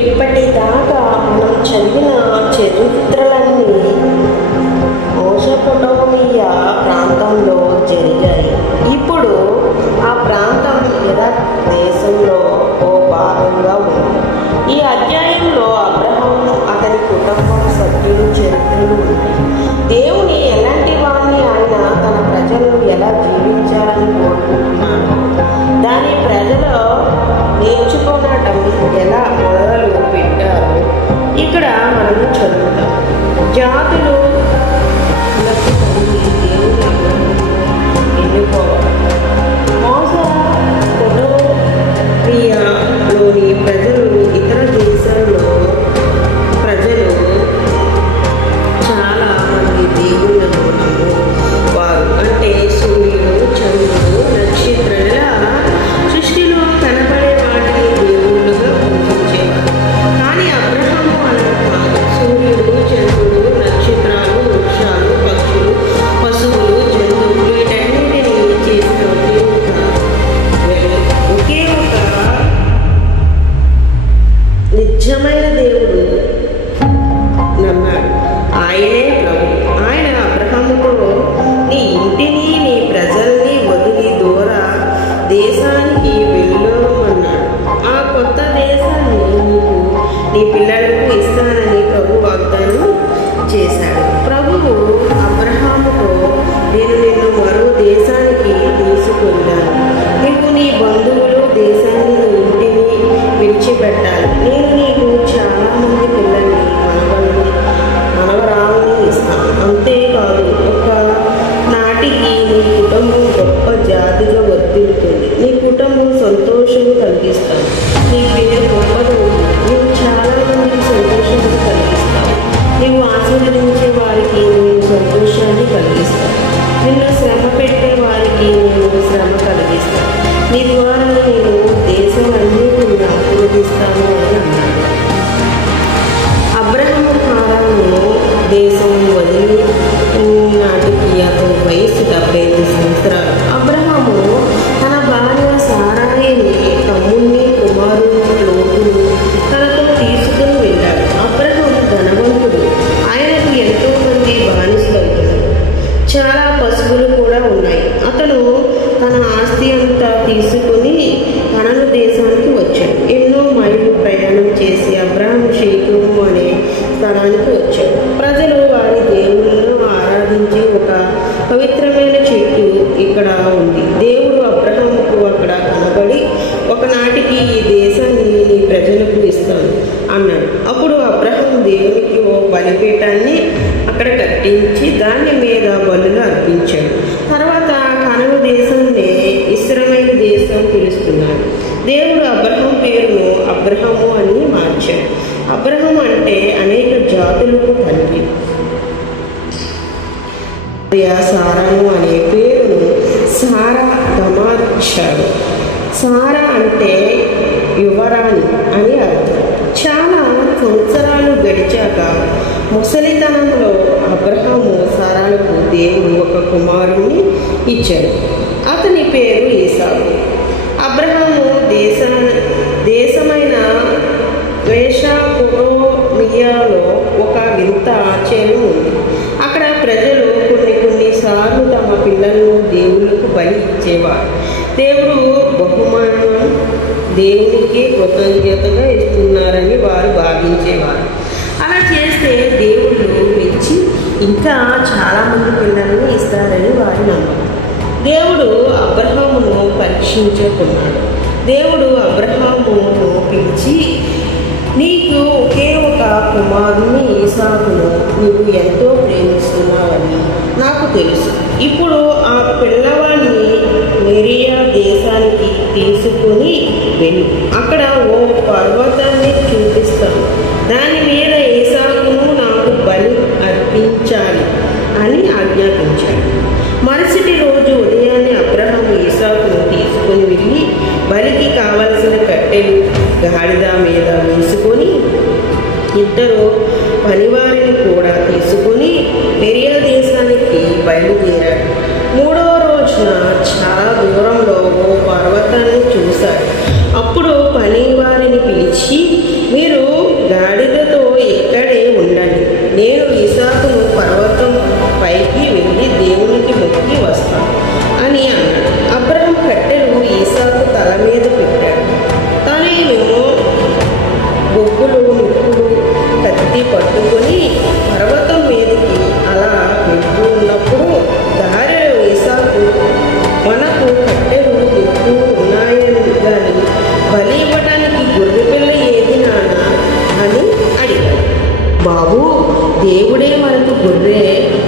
ఇప్పటిదాకా మనం చదివిన చరిత్రలన్నీ మెసొపొటేమియా ప్రాంతంలో జరిగాయి. ఇప్పుడు ఆ ప్రాంతం ఇరాక్ దేశంలో ఓ భాగంగా ఉంది. ఈ అధ్యాయంలో అబ్రహాము అతని కుటుంబ సభ్యుల చరిత్రలు ఉన్నాయి. దేవుని ఎలాంటి వారిని ఆయన తన ప్రజలు ఎలా జీవించాలని కోరుకుంటున్నాడో దాని ప్రజలు నేర్చుకోవడం ఎలా మొదలు పెట్టారో ఇక్కడ మనం చదువుతాం. జాతులు ఎన్నుకోవాలి. మెసొపొటేమియాలోని ప్రజలు ఇతర దేశాల్లో ప్రజలు చాలా మంది దేవుళ్ళను వారు అంటే సూర్యుడు, చంద్రుడు, నక్షత్రాల సృష్టిలో కనబడే వాటిని దేవుళ్ళుగా పూజించేవారు. కానీ అబ్రహాము అలా కాదు. సూర్యుడు, చంద్రుడు, నక్షత్రాలు, వృక్షాలు, పక్షులు, పశువులు, జంతువులు వీటన్నిటినీ చేసిన ఒకే ఒక నిజమైన దేవుడు నమ్మాడు. ఆయనే ప్రభు. ఆయన అబ్రహాముతో నీ ఇంటిని నీ ప్రజల్ని వదిలి దూర దేశానికి వెళ్ళమన్నాడు. ఆ కొత్త దేశాన్ని నీకు నీ పిల్లలకు ఇస్తానని ప్రభు వాగ్దానం చేశాడు. ప్రభువు అబ్రహాముతో నేను నిన్ను మరో దేశానికి తీసుకెళ్ళాను. నీకు నీ బంధువులు దేశాన్ని నీ ఇంటిని విడిచిపెట్టాలి. నేను నీకు చాలా మంది పిల్లల్ని మనవరాలని ఇస్తాను. అంతేకాదు ఒక నాటికి నీ కుటుంబం గొప్ప జాతిగా వర్తిల్లుతుంది. నీ కుటుంబం సంతోషం కలిగిస్తాను. నీ పేరు గొప్పది. నీవు చాలా మందికి సంతోషాన్ని కలిగిస్తావు. నీవు ఆశీర్వదించే వారికి నేను సంతోషాన్ని కలిగిస్తాను. నిన్ను శ్రమ పెట్టే వారికి నేను శ్రమ కలిగిస్తాను. నీ ద్వారా నేను దేశం అన్నిటిని ఆశీర్వదిస్తాను అని అన్నాడు. అబ్రహాము హారాను దేశం వదిలి నాటికి అతని వయసు 75 సంవత్సరాలు. అబ్రహాము తన భార్య సారాయిని, తమ్ముణ్ణి, కుమారుడు లోతును తనతో తీసుకుని వెళ్ళాడు. అబ్రహాము ధనవంతుడు. ఆయనకు ఎంతో మంది బానిసలు అవుతున్నారు. చాలా పశువులు కూడా ఉన్నాయి. అతను తన ఆస్తి అంతా తీసుకుని కనాను దేశానికి వచ్చాడు. ఎన్నో మైళ్ళు ప్రయాణం చేసి అబ్రహాము షేకెము అనే స్థలానికి వచ్చాడు. ప్రజలు వారి దేవుళ్ళను ఆరాధించే ఒక పవిత్రమైన చెట్టు ఇక్కడ ఉంది. దేవుడు అబ్రహాముకు అక్కడ కనబడి ఒకనాటికి ఈ దేశాన్ని నీ ప్రజలకు ఇస్తాను అన్నాడు. అప్పుడు అబ్రహాము దేవునికి ఓ బలిపీఠాన్ని అక్కడ కట్టించి దాని మీద బలులు అర్పించాడు. తర్వాత కనాను దేశాన్ని ఇశ్రాయేలు దేశం పిలుస్తున్నాడు. దేవుడు అబ్రహాము పేరును అబ్రహాము అని మార్చాడు. అబ్రహాము అంటే అనేక జాతులకు తండ్రి. సారాను అనే పేరును సారా మార్చాడు. సారా అంటే యువరాణి అని అర్థం. చాలా సంవత్సరాలు గడిచాక ముసలితనంలో అబ్రహాము సారాలకు దేవుడు ఒక కుమారుణ్ణి ఇచ్చాడు. అతని పేరు ఇస్సాకు. అబ్రహాము దేశమైన మెసొపొటేమియాలో ఒక వింత ఆశ్చర్యం ఉంది. అక్కడ ప్రజలు కొన్నిసార్లు తమ పిల్లలను దేవుళ్ళకు బలి ఇచ్చేవారు. దేవుడు బహుమానం దేవునికి కృతజ్ఞతగా ఇస్తున్నారని వారు భావించేవారు. అలా చేస్తే దేవుళ్ళు మెచ్చి ఇంకా చాలామంది పిల్లల్ని ఇస్తారని వారి నమ్మకం. దేవుడు అబ్రహామును పరీక్షించుకున్నాడు. దేవుడు అబ్రహామును పిలిచి నీకు ఒకే ఒక కుమారుని ఇస్సాకును నీవు ఎంతో ప్రేమిస్తున్నావని నాకు తెలుసు. ఇప్పుడు ఆ పిల్లవాడిని మొరియా దేశానికి తీసుకుని వెళ్ళు. అక్కడ ఓ పర్వతాన్ని చూపిస్తాను. దాని మీద ఇస్సాకును నాకు బలి అర్పించాలి అని ఆజ్ఞాపించాడు. మరుసటి రోజు ఉదయాన్నే అబ్రహాము ఇస్సాకును తీసుకుని వెళ్ళి బలికి కావలసిన కట్టెలు గాడిద మీద వేసుకొని ఇద్దరు పనివారిని కూడా తీసుకుని మొరియా దేశానికి బయలుదేరాడు. మూడవ రోజున చాలా దూరంలో ఓ పర్వతాన్ని చూశాడు. అప్పుడు పనివారిని పిలిచి మీరు సారాయిను బొగ్గులు నిప్పులు కత్తి పట్టుకొని పర్వతం మీదకి అలా వెళ్తూ ఉన్నప్పుడు దారిలో ఇసాకు, మనకు కట్టెలు నిప్పు ఉన్నాయని కానీ బలి ఇవ్వడానికి గొర్రెపిల్ల ఏది నాన్న అని అడిగాడు. బాబు, దేవుడే మనకు గొర్రె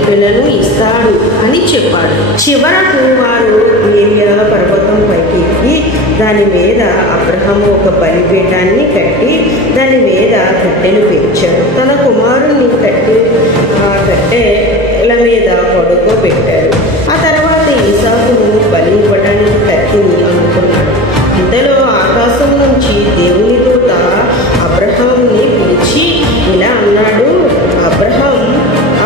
పిల్లను ఇస్తాడు అని చెప్పాడు. చివరకు వారు ఏరియా పర్వతం పైకి ఎక్కి దాని మీద అబ్రహాము ఒక బలిపీఠాన్ని కట్టి దాని మీద కట్టెలు పెంచాడు. తన కుమారుణ్ణి కట్టి ఆ కట్టెల మీద పడుకోబెట్టాడు. ఆ తర్వాత ఇసాకును బలి ఇవ్వడానికి కత్తిని అనుకున్నాడు. ఇంతలో ఆకాశం నుంచి దేవుని దూత అబ్రహాంని పిలిచి ఇలా అన్నాడు, అబ్రహాం,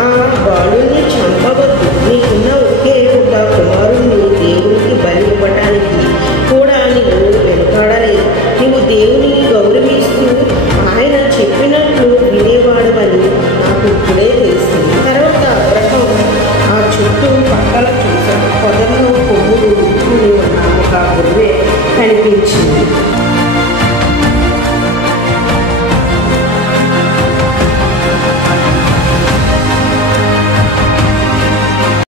ఆ బాలుని చంపవద్దు. నీకున్న ఒకే ఒక కుమారుణ్ణి దేవునికి బలి ఇవ్వడానికి కూడా నీవు వెనుకాడలేదు. నీవు దేవుని గౌరవిస్తూ ఆయన చెప్పినట్లు వినేవాడవని నాకు ఇప్పుడే తెలిసింది. తర్వాత అబ్రహాం ఆ చుట్టూ పక్కల చూశాడు. పొదల్లో కొమ్ములు ఉట్టుకుని ఉన్న ఒక గొర్రె కనిపించింది.